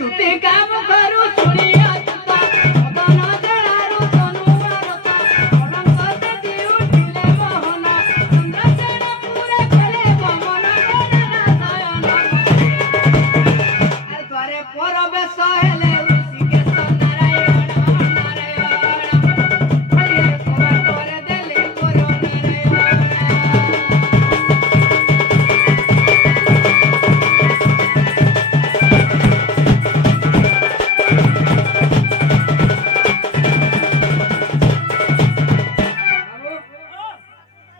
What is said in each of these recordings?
धुते काम करू सुनिया तुता मदन जड़ारू तनुवारता औरंगत दिउ ठिले मोहना चंद्रसेन पूरे करे गमन गणना सयन द्वारे परवेश हेले ऋषिकेश नारायण हरिये खबर करे देले करो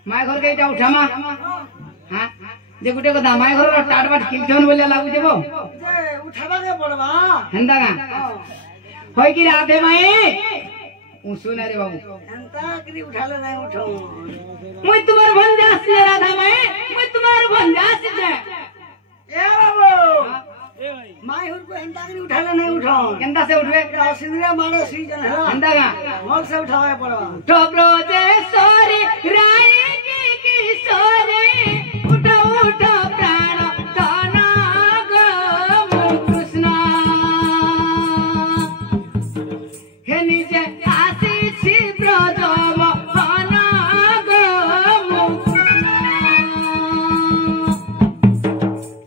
माय घर के इटा उठामा हां जे गुटे को दामाय घर टाट बाट किलथन बोले लागु जेबो जे उठाबा के पड़बा हंदा गा होय कि राधे माई सुना रे बाबू हंता करी उठाले नहीं उठो मुई तुम्हार भंजास से राधा माई मुई तुम्हार भंजास से ए बाबू ए भाई माई हुर को हंता करी उठाले नहीं उठो केंदा से उठवे सिंदरा मारे सीजन है हंदा गा मोल से उठावे पड़बा टोबरो जे सोरी राई की सोरी उठो उठो प्राण धना गो कृष्ण हे निजे आसी छी ब्रजम धना गो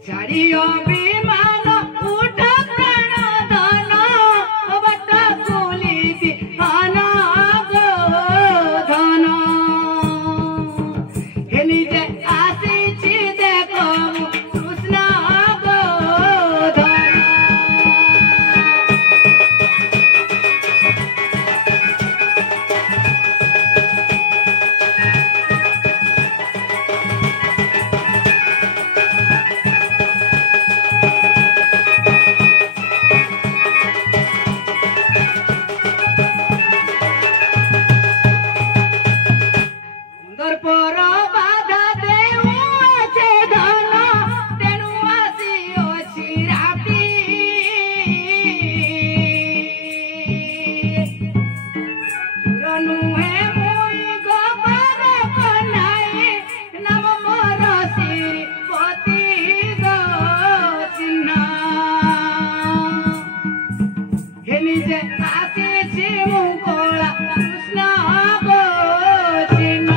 छाड़ियो विमान उठ प्राण धन बट कुलिति धना गो धन हे निजे आसी छी देखो कृष्ण गो धन সুন্দর পর বাধা দেউ আছে ধন তেনু আসি অছি রাতি রনুহে মুই গোবর কনাই নাম মোর শ্রীপতি গো চিহ্ন হে নিজে আসিছি মুকলা কৃষ্ণ গো চিহ্ন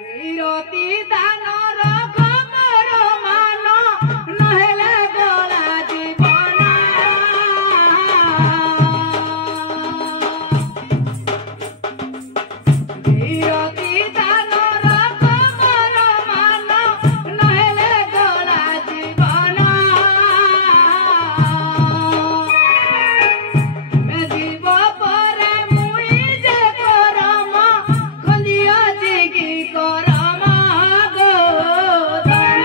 বিরতি দানর খবর মান নহেলে গলা জীবন বিরতি দানর খবর মান নহেলে গলা জীবন জীব পরে মুই যে করম খঞ্জিয়াছি কি করম গো ধন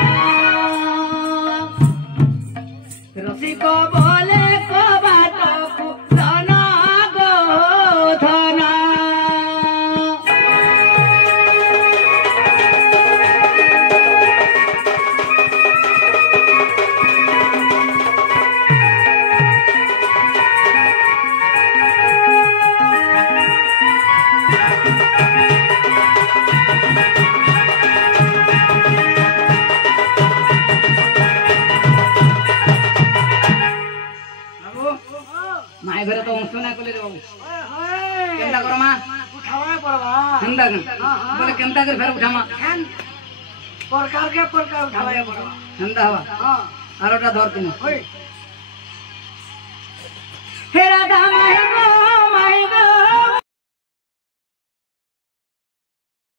রসিক বলে কবাটকু ধন গো ধন माय घरे तो सुना कोले रे बाबू केंदा करमा उठावे पड़बा हंदा गा बोले केंता कर फेर उठामा प्रकार के प्रकार उठावे पड़बा हंदा हवा हां आरोटा धर तुम होय हे राधा माई